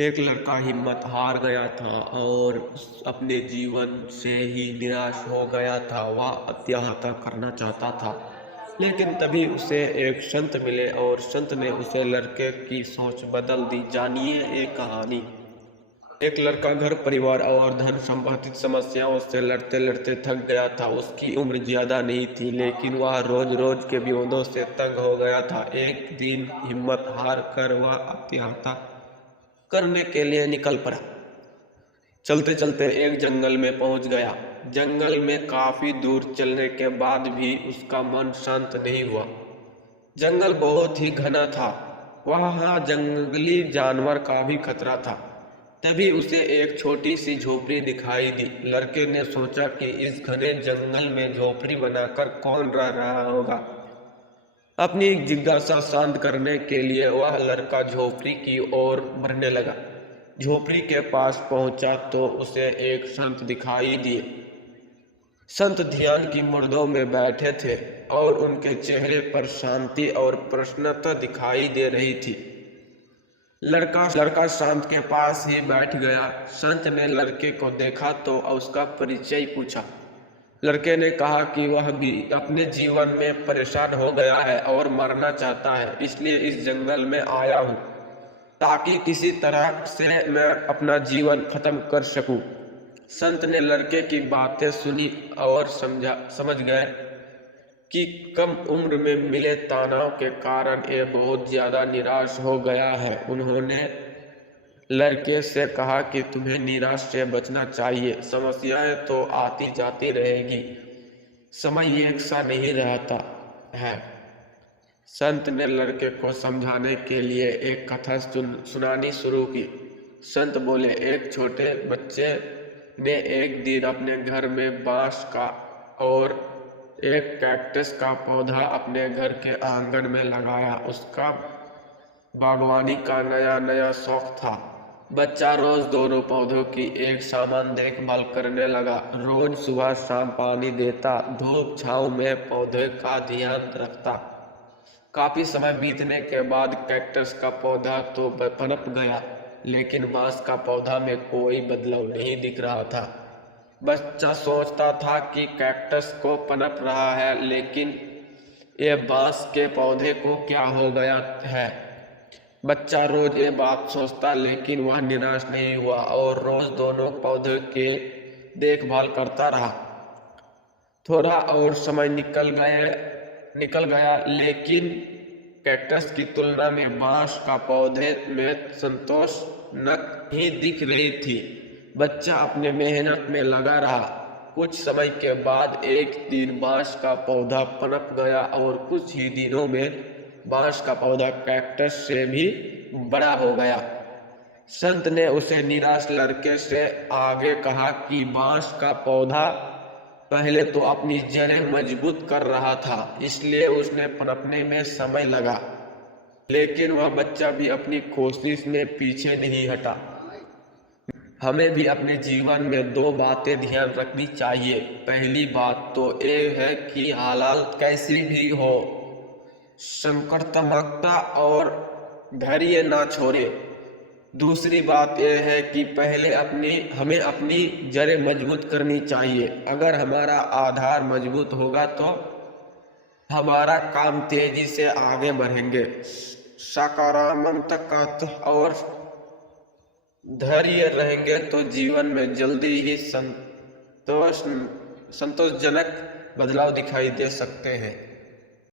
एक लड़का हिम्मत हार गया था और अपने जीवन से ही निराश हो गया था। वह आत्महत्या करना चाहता था, लेकिन तभी उसे एक संत मिले और संत ने उसे लड़के की सोच बदल दी। जानिए एक कहानी। एक लड़का घर परिवार और धन संबंधित समस्याओं से लड़ते लड़ते थक गया था। उसकी उम्र ज्यादा नहीं थी, लेकिन वह रोज रोज के विरोधों से तंग हो गया था। एक दिन हिम्मत हार कर वह आत्महत्या करने के लिए निकल पड़ा। चलते चलते एक जंगल में पहुंच गया। जंगल में काफी दूर चलने के बाद भी उसका मन शांत नहीं हुआ। जंगल बहुत ही घना था, वहाँ जंगली जानवर का भी खतरा था। तभी उसे एक छोटी सी झोपड़ी दिखाई दी। लड़के ने सोचा कि इस घने जंगल में झोपड़ी बनाकर कौन रह रहा होगा। अपनी जिज्ञासा शांत करने के लिए वह लड़का झोपड़ी की ओर बढ़ने लगा। झोपड़ी के पास पहुंचा तो उसे एक संत दिखाई दिए। संत ध्यान की मुद्राओं में बैठे थे और उनके चेहरे पर शांति और प्रसन्नता दिखाई दे रही थी। लड़का शांत के पास ही बैठ गया। संत ने लड़के को देखा तो उसका परिचय पूछा। लड़के ने कहा कि वह भी अपने जीवन में परेशान हो गया है और मरना चाहता है, इसलिए इस जंगल में आया हूँ ताकि किसी तरह से मैं अपना जीवन खत्म कर सकूं। संत ने लड़के की बातें सुनी और समझ गए कि कम उम्र में मिले तनाव के कारण ये बहुत ज्यादा निराश हो गया है। उन्होंने लड़के से कहा कि तुम्हें निराश से बचना चाहिए। समस्याएं तो आती जाती रहेगी, समय एक सा नहीं रहता है। संत ने लड़के को समझाने के लिए एक कथा सुनानी शुरू की। संत बोले, एक छोटे बच्चे ने एक दिन अपने घर में बांस का और एक कैक्टस का पौधा अपने घर के आंगन में लगाया। उसका बागवानी का नया नया शौक था। बच्चा रोज दोनों पौधों की एक समान देखभाल करने लगा। रोज सुबह शाम पानी देता, धूप छांव में पौधे का ध्यान रखता। काफी समय बीतने के बाद कैक्टस का पौधा तो पनप गया, लेकिन बांस का पौधा में कोई बदलाव नहीं दिख रहा था। बच्चा सोचता था कि कैक्टस को पनप रहा है, लेकिन ये बांस के पौधे को क्या हो गया है। बच्चा रोज ये बात सोचता, लेकिन वह निराश नहीं हुआ और रोज दोनों पौधे के देखभाल करता रहा। थोड़ा और समय निकल गया, लेकिन कैक्टस की तुलना में बांस का पौधे में संतोष नहीं दिख रही थी। बच्चा अपने मेहनत में लगा रहा। कुछ समय के बाद एक दिन बांस का पौधा पनप गया और कुछ ही दिनों में बांस का पौधा कैक्टस से भी बड़ा हो गया। संत ने उसे निराश लड़के से आगे कहा कि बांस का पौधा पहले तो अपनी जड़ें मजबूत कर रहा था, इसलिए उसने पनपने में समय लगा, लेकिन वह बच्चा भी अपनी कोशिश में पीछे नहीं हटा। हमें भी अपने जीवन में दो बातें ध्यान रखनी चाहिए। पहली बात तो ये है कि हालात कैसी भी हो, सकारात्मकता और धैर्य ना छोड़े। दूसरी बात यह है कि पहले हमें अपनी जड़ें मजबूत करनी चाहिए। अगर हमारा आधार मजबूत होगा तो हमारा काम तेजी से आगे बढ़ेंगे। सकारात्मक और धैर्य रहेंगे तो जीवन में जल्दी ही संतोषजनक बदलाव दिखाई दे सकते हैं।